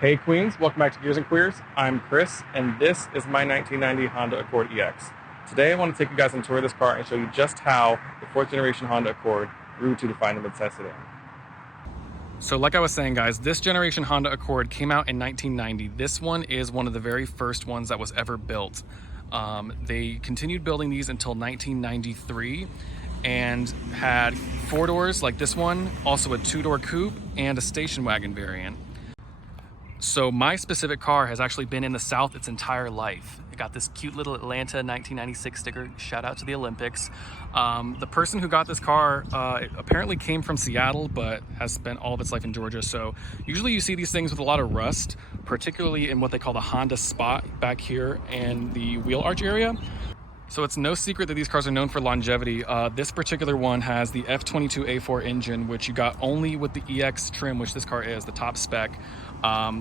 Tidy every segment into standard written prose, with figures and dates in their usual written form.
Hey Queens, welcome back to Gears and Queers. I'm Chris, and this is my 1990 Honda Accord EX. Today I want to take you guys on a tour of this car and show you just how the 4th generation Honda Accord grew to define the midsize sedan. So like I was saying, guys, this generation Honda Accord came out in 1990. This one is one of the very first ones that was ever built. They continued building these until 1993 and had 4 doors like this one, also a 2-door coupe and a station wagon variant. So my specific car has actually been in the South its entire life. It got this cute little Atlanta 1996 sticker. Shout out to the Olympics. The person who got this car apparently came from Seattle, but has spent all of its life in Georgia. So usually you see these things with a lot of rust, particularly in what they call the Honda Spot back here and the wheel arch area. So it's no secret that these cars are known for longevity. This particular one has the F22A4 engine, which you got only with the EX trim, which this car is, the top spec.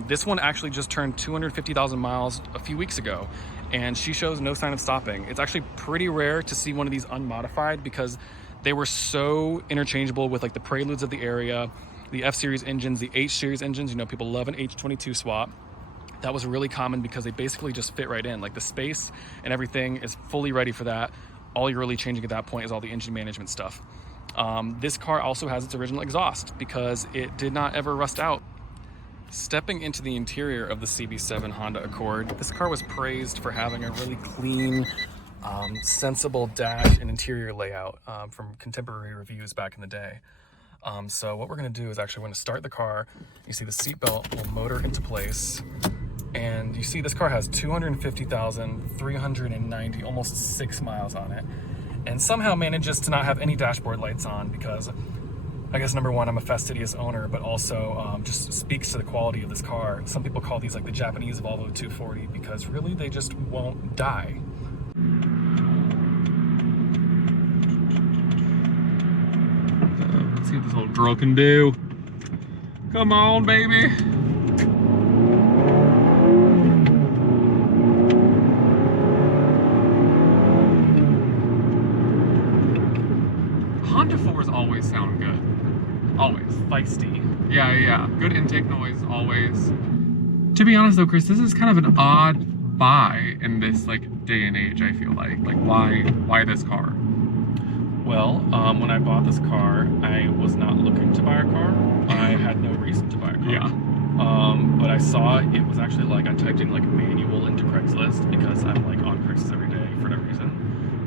This one actually just turned 250,000 miles a few weeks ago, and she shows no sign of stopping. It's actually pretty rare to see one of these unmodified because they were so interchangeable with like the Preludes of the area, the F-Series engines, the H-Series engines. You know, people love an H22 swap. That was really common because they basically just fit right in. Like the space and everything is fully ready for that. All you're really changing at that point is all the engine management stuff. This car also has its original exhaust because it did not ever rust out. Stepping into the interior of the CB7 Honda Accord, this car was praised for having a really clean, sensible dash and interior layout from contemporary reviews back in the day. So what we're gonna do is actually we're gonna start the car. You see the seatbelt will motor into place. And you see this car has 250,390, almost 6 miles on it. And somehow manages to not have any dashboard lights on because I guess number one, I'm a fastidious owner, but also just speaks to the quality of this car. Some people call these like the Japanese Volvo 240 because really they just won't die. Let's see what this little girl can do. Come on, baby. Honda 4s always sound good. Always. Feisty. Yeah. Good intake noise, always. To be honest though, Chris, this is kind of an odd buy in this like day and age, I feel like. Like why this car? Well, when I bought this car, I was not looking to buy a car. I had no reason to buy a car. Yeah. But I saw it was actually like I typed in like manual into Craigslist because I'm like on Craigslist every day for no reason.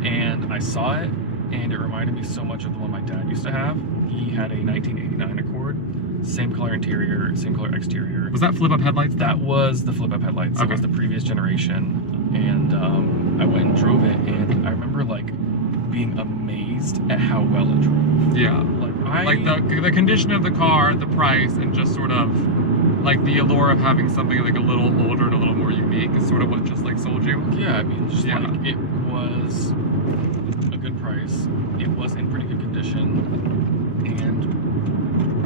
And I saw it and it reminded me so much of the one my dad used to have. He had a 1989 Accord, same color interior, same color exterior. Was that flip-up headlights? That was the flip-up headlights. Okay. It was the previous generation. And I went and drove it and I remember like being amazed at how well it drove. Yeah. Like the condition of the car, the price, and just sort of like the allure of having something like a little older and a little more unique is sort of what just like sold you. Yeah, I mean, just like it was a good price. It was in pretty good condition, and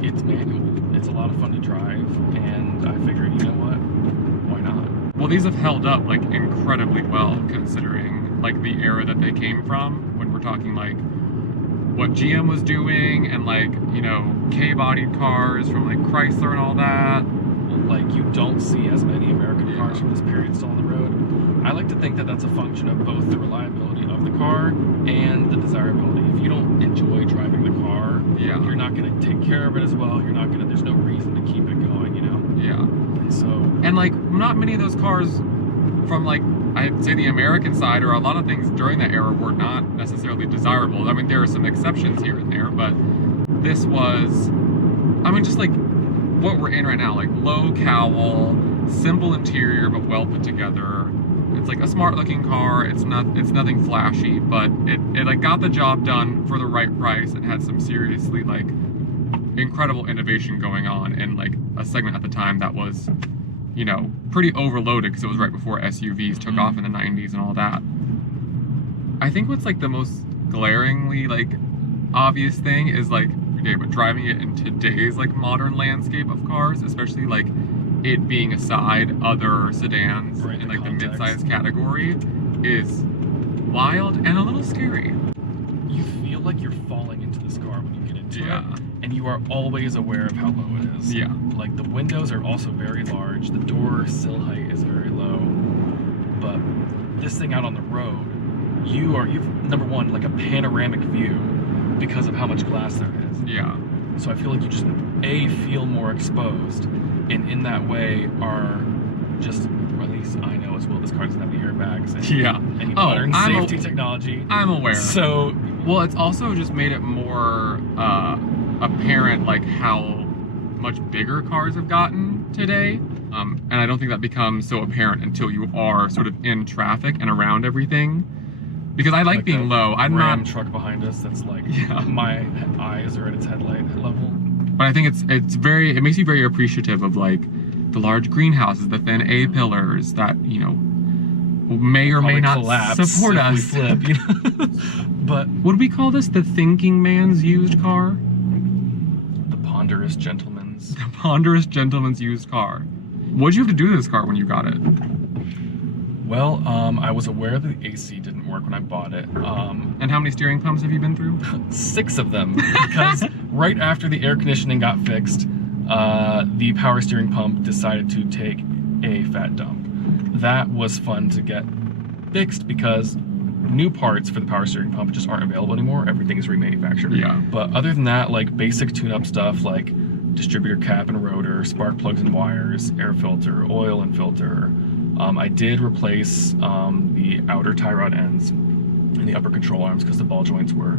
it's manual. It's a lot of fun to drive, and I figured, you know what? Why not? Well, these have held up like incredibly well considering like the era that they came from. When we're talking like what GM was doing and like, you know, K-bodied cars from like Chrysler and all that. Like you don't see as many American cars from this period still on the road. I like to think that that's a function of both the reliability of the car and the desirability. If you don't enjoy driving the car, you're not going to take care of it as well. There's no reason to keep it going, you know? Yeah. And like not many of those cars from like, I'd say the American side or a lot of things during that era were not necessarily desirable. I mean, there are some exceptions here and there, but this was, I mean, just like what we're in right now, like low cowl, simple interior, but well put together. It's like a smart looking car. It's nothing flashy, but it like got the job done for the right price and had some seriously like incredible innovation going on in like a segment at the time that was, you know, pretty overloaded because it was right before SUVs took off in the 90s and all that. I think what's like the most glaringly like obvious thing is like, okay, but driving it in today's like modern landscape of cars, especially like it being aside other sedans in like the mid-size category, is wild and a little scary. you feel like you're falling into this car when you get into to Yeah. it, and you are always aware of how low it is. Yeah. Like the windows are also very large, the door sill height is very low, but this thing out on the road, you've number one, like a panoramic view because of how much glass there is. Yeah. So I feel like you just feel more exposed, and in that way are just, or at least I know as well, this car doesn't have any airbags and Yeah. any modern I'm safety technology. I'm aware. So Well, it's also just made it more apparent like how much bigger cars have gotten today. And I don't think that becomes so apparent until you are sort of in traffic and around everything. Because I like being the low. I'm Ram not, truck behind us that's like, Yeah. my eyes are at its headlight level. but I think it makes you very appreciative of like the large greenhouses, the thin A-pillars that, you know, may or may Probably not collapse support if us. we flip, you know? But Would we call this the thinking man's used car? the ponderous gentleman's. The ponderous gentleman's used car. What'd you have to do to this car when you got it? Well, I was aware that the AC didn't work when I bought it. And how many steering pumps have you been through? 6 of them, because right after the air conditioning got fixed, the power steering pump decided to take a fat dump. That was fun to get fixed because new parts for the power steering pump just aren't available anymore. Everything is remanufactured. Yeah. But other than that, like basic tune-up stuff like distributor cap and rotor, spark plugs and wires, air filter, oil and filter. I did replace the outer tie rod ends and the upper control arms because the ball joints were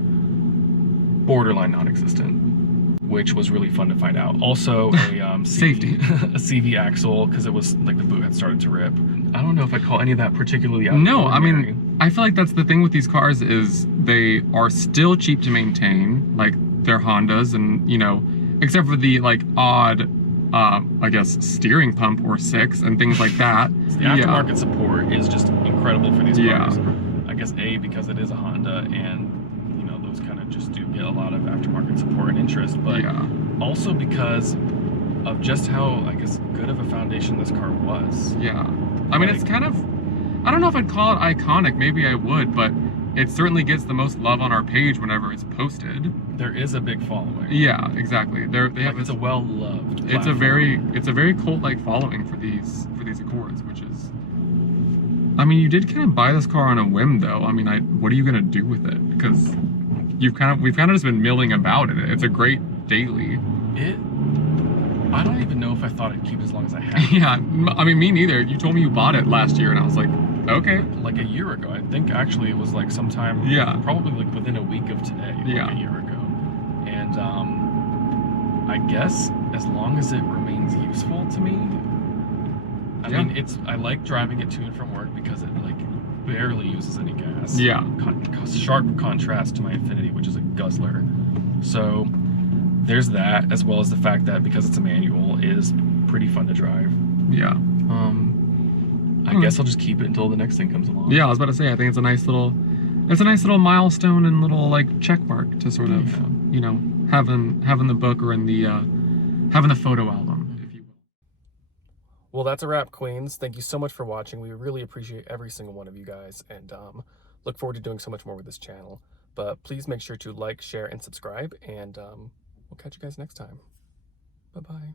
borderline non-existent, which was really fun to find out. Also, a Safety. a CV axle because it was like the boot had started to rip. I don't know if I call any of that particularly out. No, I mean, I feel like that's the thing with these cars is they are still cheap to maintain, like they're Hondas, and you know, except for the like odd, I guess steering pump or 6 and things like that. The aftermarket support is just incredible for these Yeah. cars. I guess because it is a Honda, and you know those kind of just do get a lot of aftermarket support and interest, but Yeah. also because of just how, I guess, good of a foundation this car was. Yeah. I mean, Like- it's kind of, I don't know if I'd call it iconic, maybe I would, but it certainly gets the most love on our page whenever it's posted. There is a big following. Yeah, exactly. They Like, have it's a well-loved it's a platform. very cult-like following for these Accords, which is, I mean, you did kind of buy this car on a whim though. I mean, what are you gonna do with it? Because we've kind of just been milling about it. It's a great daily. I don't even know if I thought I'd keep it as long as I have. Yeah, I mean, me neither. You told me you bought it last year, and I was like, okay. Like a year ago. I think actually it was like sometime, Yeah. probably like within a week of today, Yeah. like a year ago. And I guess as long as it remains useful to me, I Yeah. mean, I like driving it to and from work because it like barely uses any gas. Yeah. Sharp contrast to my Infiniti, which is a guzzler. So there's that, as well as the fact that because it's a manual, it is pretty fun to drive. Yeah. I guess I'll just keep it until the next thing comes along. Yeah, I was about to say, I think it's a nice little milestone and little like check mark to sort of, Yeah. you know, having the book or in the having the photo album, if you will. Well, that's a wrap, Queens. Thank you so much for watching. We really appreciate every single one of you guys, and look forward to doing so much more with this channel. But please make sure to like, share, and subscribe, and we'll catch you guys next time. Bye-bye.